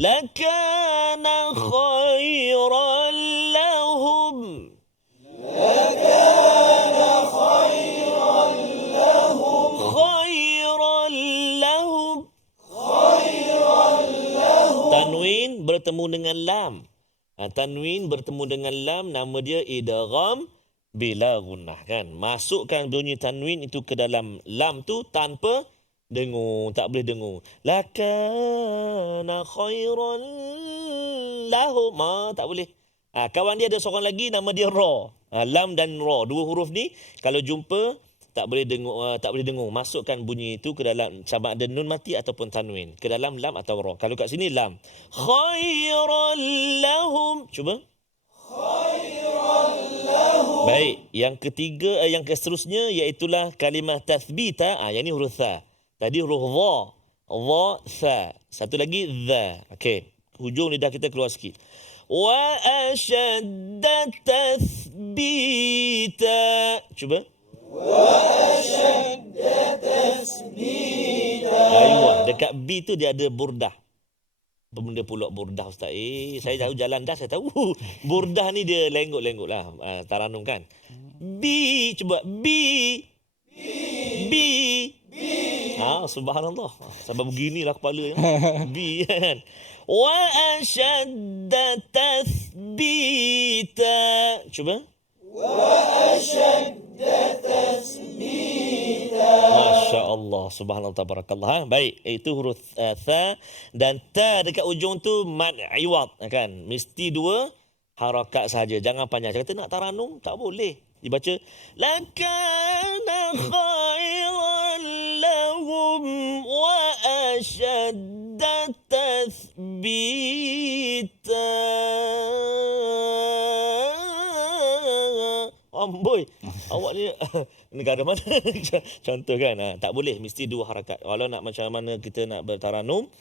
lakana khairan lahum. Khairan lahum. Tanwin bertemu dengan lam. Tanwin bertemu dengan lam, nama dia idgham bila gunnah kan. Masukkan bunyi tanwin itu ke dalam lam tu tanpa dengung, tak boleh dengung. Lakana khairan lahum. Tak boleh. Kawan dia ada seorang lagi nama dia ra. Lam dan ra, dua huruf ni kalau jumpa tak boleh dengung, Masukkan bunyi itu ke dalam, sama ada nun mati ataupun tanwin, ke dalam lam atau ra. Kalau kat sini lam. Khairan lahum. Cuba. Baik, yang ketiga, yang seterusnya iaitulah kalimah tathbita. Yang ni huruf tha. Tadi huruf dha, tha. Satu lagi dha. Okey, hujung lidah kita keluar sikit. Wa ashadda tathbita. Cuba. Aywa, dekat B tu dia ada burdah. Apa benda pula burdah, Ustaz? Saya tahu jalan dah, saya tahu. Burdah ni dia lenggok-lenggok lah. Taranum kan. B, cuba. B. Subhanallah. Sampai beginilah kepala. B kan. Wa ashadda tathbita. Cuba. Masya Allah, subhanallah, tabarakallah. Baik, itu huruf tha dan ta dekat ujung tu mad iwad kan. Mesti 2 harakat saja, jangan panjang. Kata nak taranum tak boleh. Dibaca lakana khairan lahum wa ashadda tathbita. Amboi, awak ni negara mana? Contoh kan, tak boleh, mesti 2 harakat. Walau nak macam mana kita nak bertaranum,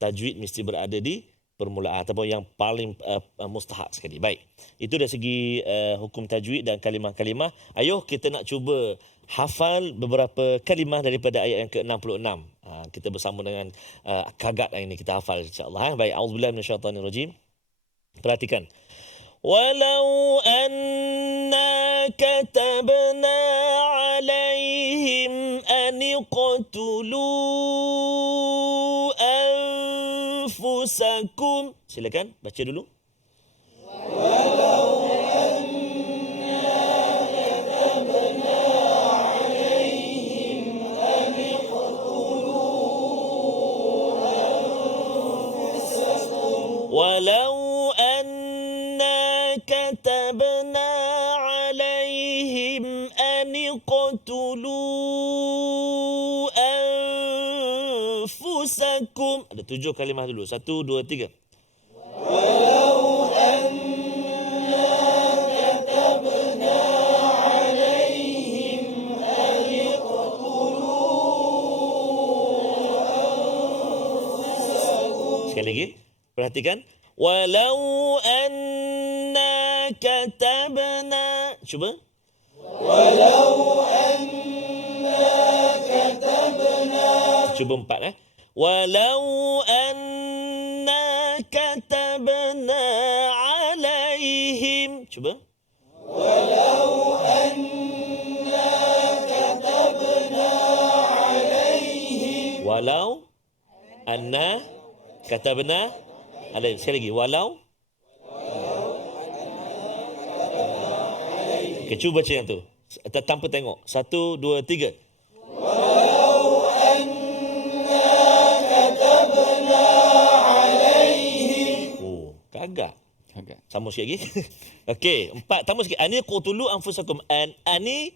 tajwid mesti berada di permulaan ataupun yang paling mustahak sekali. Baik, itu dari segi hukum tajwid dan kalimah-kalimah. Ayuh kita nak cuba hafal beberapa kalimah daripada ayat yang ke-66. Kita bersama dengan Kagat ini kita hafal insya-Allah. Baik, auzubillahi minasyaitanirrajim. Perhatikan. Walau anna katabna alaihim an iqtulu anfusakum. Silakan baca dulu. Walau anna katabna alaihim an iqtulu anfusakum. Walau كتبنا عليهم أن اقتلوا أنفسكم. Ada 7 kalimah dulu. 1, 2, 3. Walau anna katabna alaihim an iqtulu anfusakum. Sekali lagi, perhatikan. Walau anna katabna. Cuba. Walau anna katabna. Cuba 4 Walau anna katabna alaihim. Cuba. Walau anna katabna alaihim. Walau anna katabna alaihim. Sekali lagi. Walau. Okay, cuba baca yang tu. Tanpa tengok. 1, 2, 3. Walau anna katabna alaihim. Kagak. Sama sikit lagi. Okey, 4. Tambah sikit. Ani qutulu anfusakum. Ani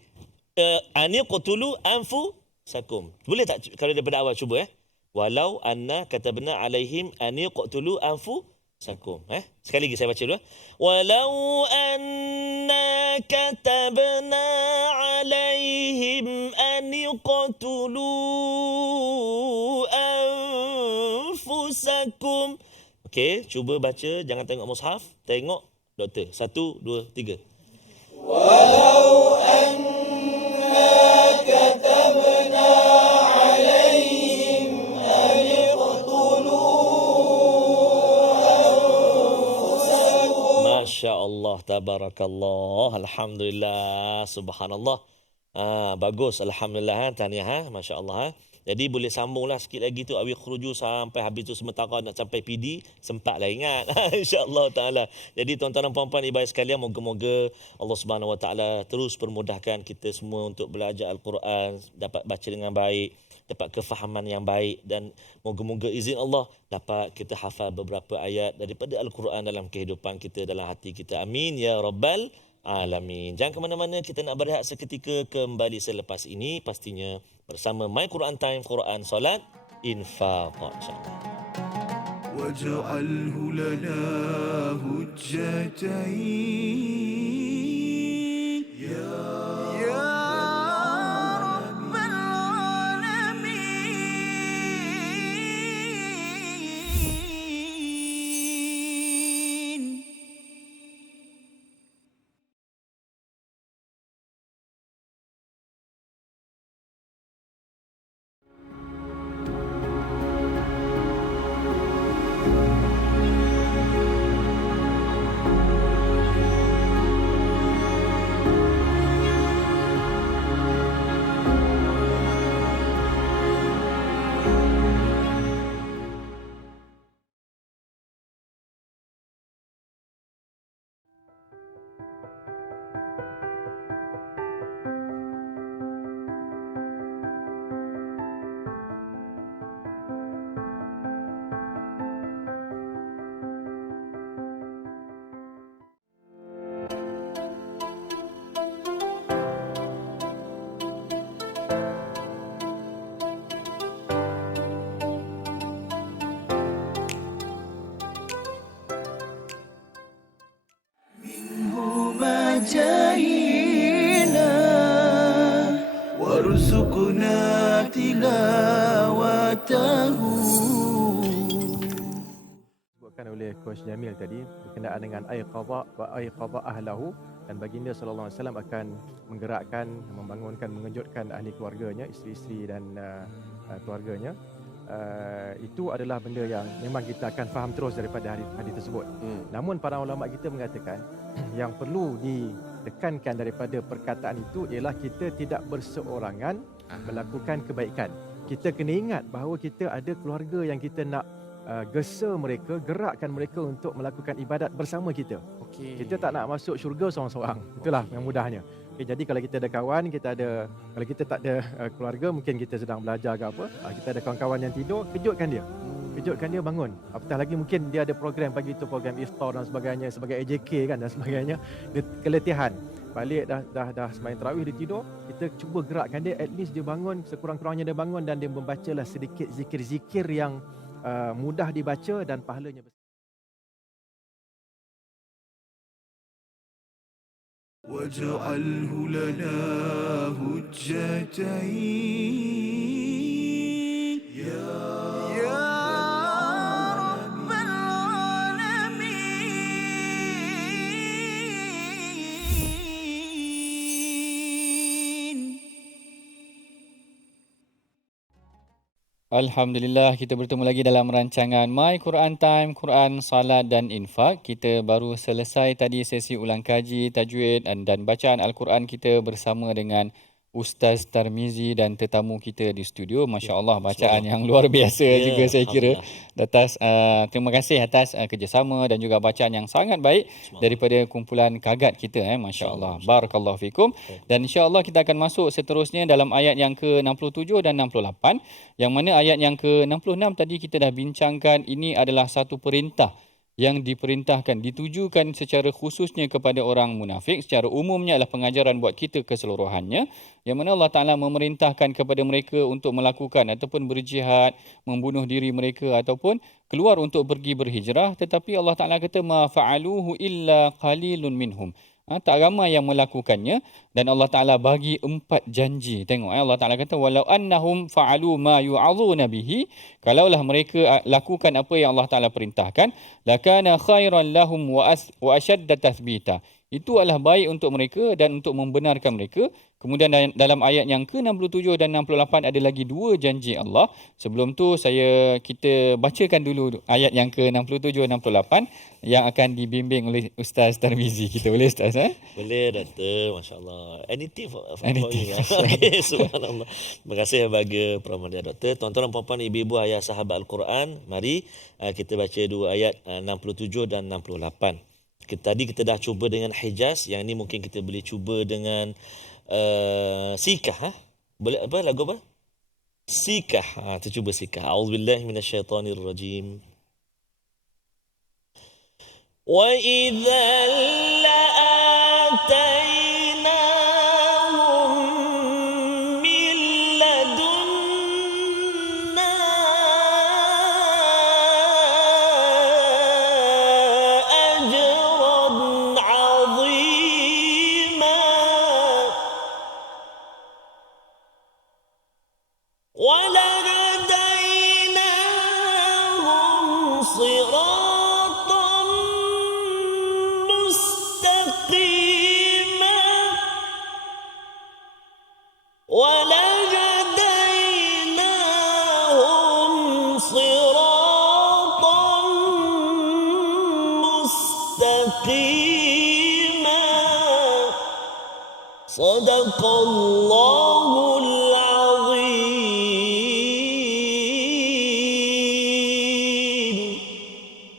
aniqtulu anfusakum. Boleh tak kalau daripada awal cuba walau anna katabna alaihim aniqtulu anfusakum. Sekali lagi saya baca dulu. Walau anna katabna alaihim aniqtulu anfusakum. Okey, cuba baca, jangan tengok mushaf, tengok doktor. 1 2 3. Masya Allah, tabarakallah, alhamdulillah, subhanallah. Bagus, alhamdulillah, tahniah, masya Allah. Jadi boleh sambunglah sikit lagi tu awi khruju sampai habis tu sementara nak sampai PD, sempatlah ingat. Insya-Allah taala. Jadi tuan-tuan dan puan-puan ibu sekalian, moga-moga Allah Subhanahu Wa Taala terus permudahkan kita semua untuk belajar Al-Quran, dapat baca dengan baik, dapat kefahaman yang baik, dan moga-moga izin Allah dapat kita hafal beberapa ayat daripada Al-Quran dalam kehidupan kita, dalam hati kita. Amin ya rabbal alamin. Jangan ke mana-mana, kita nak berehat seketika, kembali selepas ini pastinya bersama My Quran Time, Quran, Salat, Infaq, insya-Allah. واجعله لنا هجتين يا رب العالمين. جاهنا وارزقنا تلاوته. Disebutkan oleh Coach Jamil tadi berkenaan dengan aiqadha wa aiqadha ahlahu, dan baginda sallallahu alaihi wasallam akan menggerakkan, membangunkan, mengejutkan ahli keluarganya, isteri-isteri dan keluarganya. Itu adalah benda yang memang kita akan faham terus daripada hadis tersebut. Namun para ulama kita mengatakan yang perlu ditekankan daripada perkataan itu ialah kita tidak berseorangan melakukan kebaikan. Kita kena ingat bahawa kita ada keluarga yang kita nak gesa mereka, gerakkan mereka untuk melakukan ibadat bersama kita. Kita tak nak masuk syurga seorang-seorang. Itulah yang mudahnya. Jadi kalau kita ada kawan, kalau kita tak ada keluarga, mungkin kita sedang belajar ke apa, kita ada kawan-kawan yang tidur, kejutkan dia. Kejutkan dia bangun. Apatah lagi mungkin dia ada program pagi itu, program iftar dan sebagainya, sebagai AJK kan dan sebagainya. Dia keletihan. Balik dah sembahyang tarawih, dia tidur, kita cuba gerakkan dia, at least dia bangun, sekurang-kurangnya dia bangun dan dia membacalah sedikit zikir-zikir yang mudah dibaca dan pahalanya besar. واجعله لنا هجتين يا رب العالمين. Alhamdulillah, kita bertemu lagi dalam rancangan My Quran Time, Quran, Salat dan Infak. Kita baru selesai tadi sesi ulang kaji, tajwid dan bacaan Al-Quran kita bersama dengan Ustaz Tarmizi dan tetamu kita di studio. Masya Allah, bacaan yang luar biasa juga saya kira. Terima kasih atas kerjasama dan juga bacaan yang sangat baik daripada kumpulan Kagat kita. Masya Allah. Barakallahu fikum. Dan insya Allah kita akan masuk seterusnya dalam ayat yang ke-67 dan 68. Yang mana ayat yang ke-66 tadi kita dah bincangkan, ini adalah satu perintah yang diperintahkan ditujukan secara khususnya kepada orang munafik, secara umumnya adalah pengajaran buat kita keseluruhannya, yang mana Allah Ta'ala memerintahkan kepada mereka untuk melakukan ataupun berjihad, membunuh diri mereka ataupun keluar untuk pergi berhijrah, tetapi Allah Ta'ala kata ma fa'aluhu illa qalilun minhum. Tak ramai yang melakukannya, dan Allah Ta'ala bagi 4 janji. Tengok Allah Ta'ala kata walau annahum fa'alu ma yu'adhuna bihi, kalaulah mereka lakukan apa yang Allah Ta'ala perintahkan, lakana khairan lahum wa ashadda tathbita. Itu adalah baik untuk mereka dan untuk membenarkan mereka. Kemudian dalam ayat yang ke-67 dan 68 ada lagi 2 janji Allah. Sebelum tu kita bacakan dulu ayat yang ke-67 dan 68 yang akan dibimbing oleh Ustaz Tarmizi kita. Boleh Ustaz? Boleh Dato', masya-Allah. Anything for Anything. you. Okay, subhanallah. Terima kasih bagi Pramudia Doktor. Tuan-tuan, puan-puan, ibu-ibu, ayah sahabat Al-Quran, mari kita baca 2 ayat 67 dan 68. Tadi kita dah cuba dengan Hijaz, yang ni mungkin kita boleh cuba dengan Sikah. Boleh apa lagu apa? Sikah. Kita cuba Sikah. A'udzubillahi minasyaitonirrajim. Wa idza la'atainahum min ladunna ajran 'azima wa lahadainahum siratan mustaqima wa lahadainahum siratan mustaqima. Sadaqallahul azim.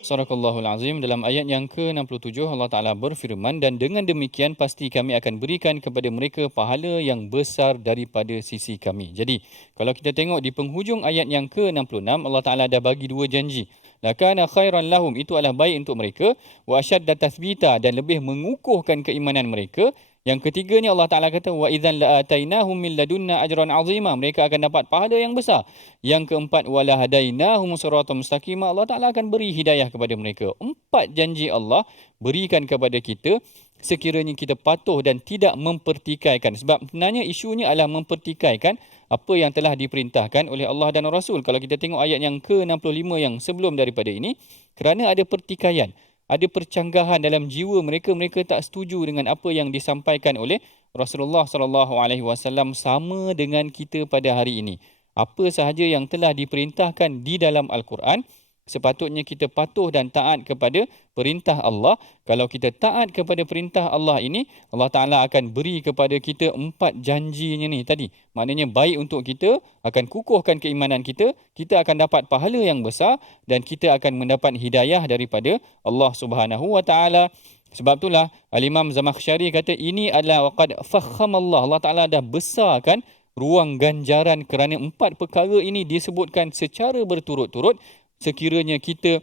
Sadaqallahul Azim. Dalam ayat yang ke-67 Allah Ta'ala berfirman, dan dengan demikian pasti kami akan berikan kepada mereka pahala yang besar daripada sisi kami. Jadi kalau kita tengok di penghujung ayat yang ke-66, Allah Ta'ala dah bagi 2 janji. Lakana khairan lahum, itu adalah baik untuk mereka, wa ashadda tathbita, dan lebih mengukuhkan keimanan mereka. Yang ketiganya Allah Ta'ala kata wa idzan la'atainahum min ladunna ajran 'azima, mereka akan dapat pahala yang besar. Yang keempat wala hadainahum siratan mustaqima, Allah Ta'ala akan beri hidayah kepada mereka. 4 janji Allah berikan kepada kita sekiranya kita patuh dan tidak mempertikaikan. Sebab sebenarnya isunya adalah mempertikaikan apa yang telah diperintahkan oleh Allah dan Rasul. Kalau kita tengok ayat yang ke-65 yang sebelum daripada ini, kerana ada pertikaian, ada percanggahan dalam jiwa mereka, mereka tak setuju dengan apa yang disampaikan oleh Rasulullah SAW sama dengan kita pada hari ini. Apa sahaja yang telah diperintahkan di dalam Al-Quran, sepatutnya kita patuh dan taat kepada perintah Allah. Kalau kita taat kepada perintah Allah ini, Allah Ta'ala akan beri kepada kita 4 janjinya ni tadi. Maknanya baik untuk kita, akan kukuhkan keimanan kita, kita akan dapat pahala yang besar dan kita akan mendapat hidayah daripada Allah Subhanahu Wa Ta'ala. Sebab itulah Al-Imam Zamakhsyari kata ini adalah waqad fakhamallah. Allah Ta'ala dah besarkan ruang ganjaran kerana 4 perkara ini disebutkan secara berturut-turut sekiranya kita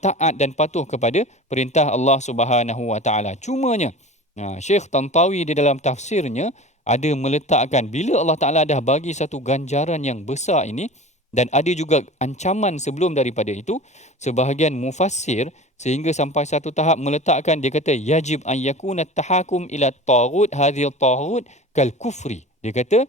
taat dan patuh kepada perintah Allah Subhanahu Wa Taala. Cumanya Syekh Tantawi di dalam tafsirnya ada meletakkan bila Allah Taala dah bagi satu ganjaran yang besar ini dan ada juga ancaman sebelum daripada itu, sebahagian mufassir sehingga sampai satu tahap meletakkan, dia kata yajib an yakuna tahakum ila taghut hadhil taghut kal kufri. Dia kata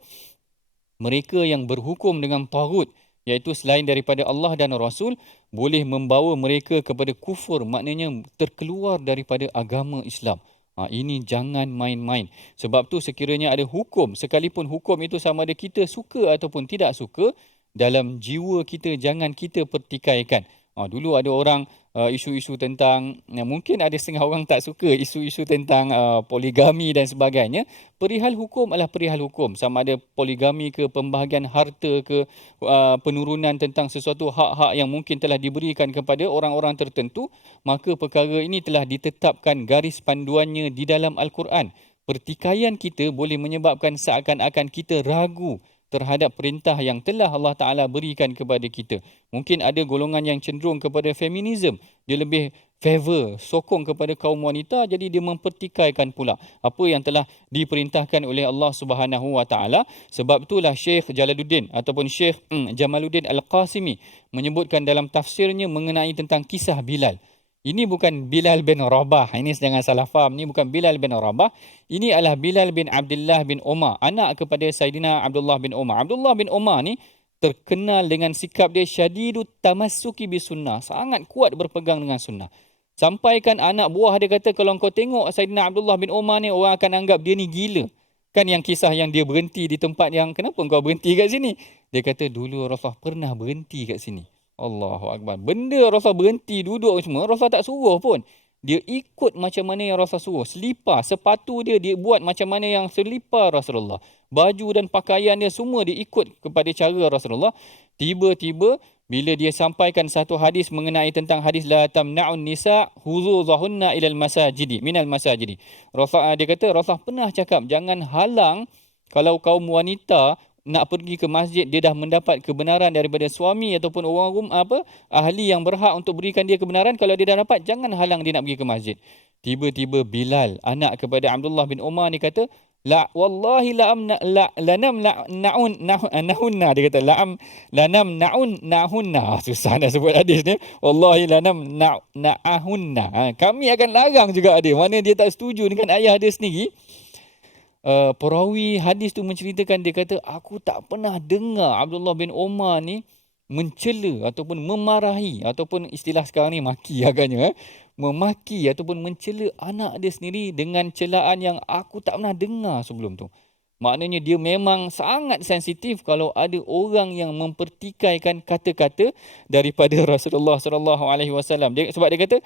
mereka yang berhukum dengan taghut, iaitu selain daripada Allah dan Rasul, boleh membawa mereka kepada kufur, maknanya terkeluar daripada agama Islam. Ini jangan main-main. Sebab tu sekiranya ada hukum, sekalipun hukum itu sama ada kita suka ataupun tidak suka, dalam jiwa kita jangan kita pertikaikan. Dulu ada orang isu-isu tentang, mungkin ada setengah orang tak suka isu-isu tentang poligami dan sebagainya. Perihal hukum adalah perihal hukum. Sama ada poligami ke, pembahagian harta ke, penurunan tentang sesuatu hak-hak yang mungkin telah diberikan kepada orang-orang tertentu, maka perkara ini telah ditetapkan garis panduannya di dalam Al-Quran. Pertikaian kita boleh menyebabkan seakan-akan kita ragu terhadap perintah yang telah Allah Ta'ala berikan kepada kita. Mungkin ada golongan yang cenderung kepada feminisme. Dia lebih favor, sokong kepada kaum wanita, jadi dia mempertikaikan pula apa yang telah diperintahkan oleh Allah Subhanahu Wa Taala. Sebab itulah Syekh Jalaluddin ataupun Syekh Jamaluddin Al-Qasimi menyebutkan dalam tafsirnya mengenai tentang kisah Bilal. Ini bukan Bilal bin Rabah. Ini jangan salah faham. Ini bukan Bilal bin Rabah. Ini adalah Bilal bin Abdullah bin Umar, anak kepada Saidina Abdullah bin Umar. Abdullah bin Umar ni terkenal dengan sikap dia syadidut tamassuki bis sunnah. Sangat kuat berpegang dengan sunnah. Sampaikan anak buah dia kata, kalau kau tengok Saidina Abdullah bin Umar ni, orang akan anggap dia ni gila. Kan yang kisah yang dia berhenti di tempat yang, kenapa kau berhenti kat sini? Dia kata, dulu Rasulullah pernah berhenti kat sini. Allahu Akbar. Benda Rasulullah berhenti duduk semua, Rasulullah tak suruh pun. Dia ikut macam mana yang Rasulullah suruh. Selipar, sepatu dia buat macam mana yang selipar Rasulullah. Baju dan pakaian dia semua dia ikut kepada cara Rasulullah. Tiba-tiba bila dia sampaikan satu hadis mengenai tentang hadis la tamna'un nisa huzuzahunna ilal masajidi minal masajidi. Rasulullah dia kata, Rasulullah pernah cakap jangan halang kalau kaum wanita nak pergi ke masjid, dia dah mendapat kebenaran daripada suami ataupun orang ahli yang berhak untuk berikan dia kebenaran. Kalau dia dah dapat, jangan halang dia nak pergi ke masjid. Tiba-tiba Bilal, anak kepada Abdullah bin Umar ni kata, la wallahi lanam nahunna, dia kata lanam nahunna. Susah nak sebut hadis ni. Wallahi lanam nahunna. Kami akan larang juga dia. Mana dia tak setuju dengan ayah dia sendiri. Perawi hadis tu menceritakan, dia kata, aku tak pernah dengar Abdullah bin Umar ni mencela ataupun memarahi, ataupun istilah sekarang ni maki agaknya, memaki ataupun mencela anak dia sendiri dengan celaan yang aku tak pernah dengar sebelum tu. Maknanya dia memang sangat sensitif kalau ada orang yang mempertikaikan kata-kata daripada Rasulullah SAW. Sebab dia kata,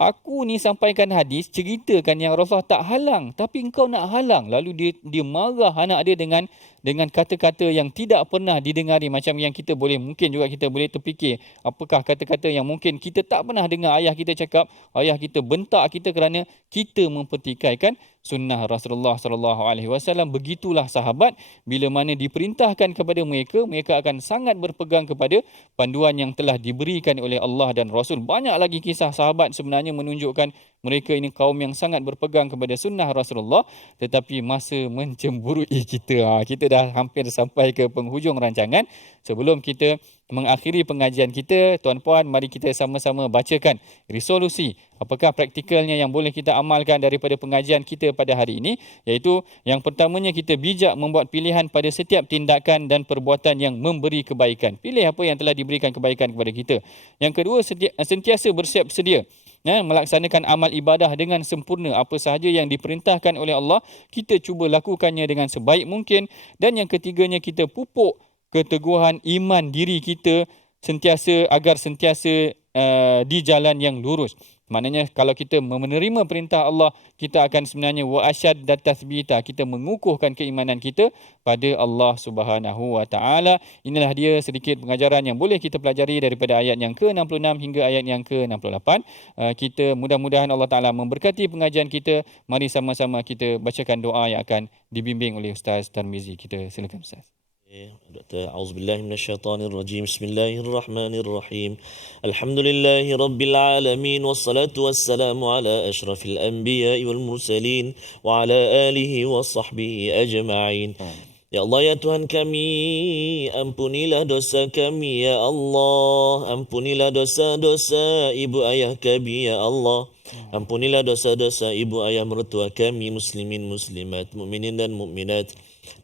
aku ni sampaikan hadis, ceritakan yang Rasulullah tak halang, tapi engkau nak halang. Lalu dia marah anak dia dengan kata-kata yang tidak pernah didengari, macam yang mungkin juga kita boleh terfikir, apakah kata-kata yang mungkin kita tak pernah dengar ayah kita cakap, ayah kita bentak kita kerana kita mempertikaikan sunnah Rasulullah SAW. Begitulah sahabat, bila mana diperintahkan kepada mereka, mereka akan sangat berpegang kepada panduan yang telah diberikan oleh Allah dan Rasul. Banyak lagi kisah sahabat sebenarnya menunjukkan mereka ini kaum yang sangat berpegang kepada sunnah Rasulullah, tetapi masa mencemburui kita. Kita dah hampir sampai ke penghujung rancangan. Sebelum kita mengakhiri pengajian kita, tuan-puan, mari kita sama-sama bacakan resolusi. Apakah praktikalnya yang boleh kita amalkan daripada pengajian kita pada hari ini? Iaitu, yang pertamanya, kita bijak membuat pilihan pada setiap tindakan dan perbuatan yang memberi kebaikan. Pilih apa yang telah diberikan kebaikan kepada kita. Yang kedua, sentiasa bersiap sedia melaksanakan amal ibadah dengan sempurna. Apa sahaja yang diperintahkan oleh Allah, kita cuba lakukannya dengan sebaik mungkin. Dan yang ketiganya, kita pupuk keteguhan iman diri kita agar sentiasa di jalan yang lurus. Maknanya kalau kita menerima perintah Allah, kita akan sebenarnya wa asyadda tathbita, kita mengukuhkan keimanan kita pada Allah Subhanahu Wa Taala. Inilah dia sedikit pengajaran yang boleh kita pelajari daripada ayat yang ke-66 hingga ayat yang ke-68. Kita mudah-mudahan Allah Taala memberkati pengajian kita. Mari sama-sama kita bacakan doa yang akan dibimbing oleh Ustaz Tarmizi. Kita silakan Ustaz. A'udzubillahi minasyaitonirrajim. Bismillahirrahmanirrahim. Alhamdulillahi rabbil alamin, wassalatu wassalamu ala asyrafil anbiya'i wal mursalin wa ala alihi wa sahbihi ajma'in. Ya Allah, ya Tuhan kami, ampunilah dosa kami ya Allah. Ampunilah dosa-dosa ibu ayah kami ya Allah. Ampunilah dosa-dosa ibu ayah mertua kami, muslimin muslimat, mukminin dan mukminat,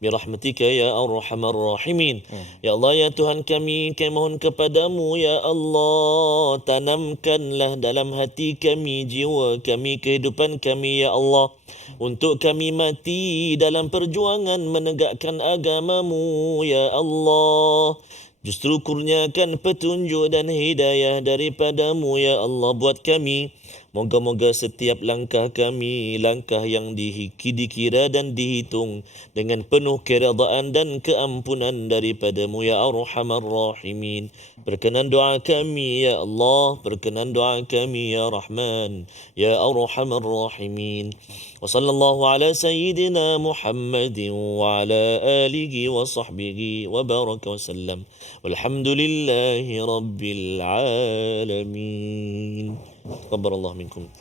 birahmatika ya arhamar rahimin. Ya Allah, ya Tuhan kami mohon kepadamu ya Allah, tanamkanlah dalam hati kami, jiwa kami, kehidupan kami ya Allah, untuk kami mati dalam perjuangan menegakkan agamamu ya Allah. Justru kurniakan petunjuk dan hidayah daripadamu ya Allah buat kami. Moga-moga setiap langkah kami, langkah yang dikira dan dihitung dengan penuh keredaan dan keampunan daripadamu ya Arhamar Rahimin. Berkenan doa kami ya Allah, berkenan doa kami ya Rahman, ya Arhamar Rahimin. Wa sallallahu ala sayyidina Muhammadin wa ala alihi wa sahbihi wa baraka wa sallam. Walhamdulillahi rabbil alamin. Taqabbalallahu minkum.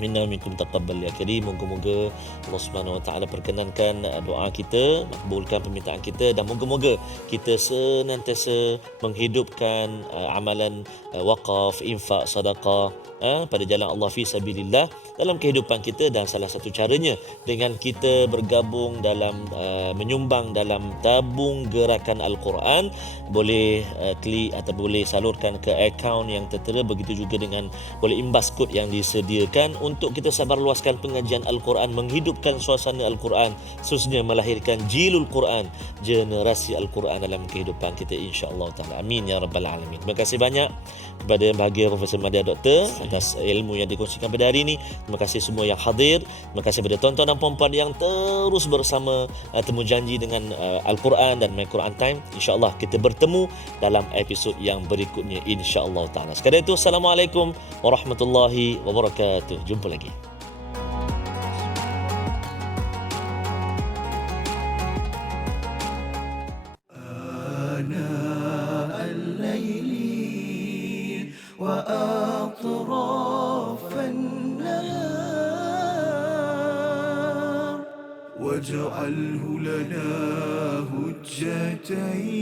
Minna minkum taqabbal ya karim. Moga-moga Allah Subhanahu Wa Taala perkenankan doa kita, makbulkan permintaan kita, dan moga-moga kita senantiasa menghidupkan amalan waqaf, infak, sedekah pada jalan Allah fi sabilillah dalam kehidupan kita, dan salah satu caranya dengan kita bergabung dalam menyumbang dalam tabung gerakan Al-Quran. Boleh klik atau boleh salurkan ke akaun yang tertera, begitu juga dengan boleh imbas kod yang disediakan untuk kita sabarluaskan pengajian Al-Quran, menghidupkan suasana Al-Quran, khususnya melahirkan jilul Quran, generasi Al-Quran dalam kehidupan kita, insya-Allah taala. Amin ya rabbal alamin. Terima kasih banyak kepada bahagia Profesor Madya Doktor atas ilmu yang dikongsikan pada hari ini. Terima kasih semua yang hadir. Terima kasih kepada tuan-tuan dan puan-puan yang terus bersama temu janji dengan Al-Quran dan My Quran Time. Insya-Allah kita bertemu dalam episod yang berikutnya, insya-Allah taala. Sekadar itu, assalamualaikum warahmatullahi wabarakatuh. Jumpa lagi. آناء الليل وأطراف النهار واجعله لنا هجتين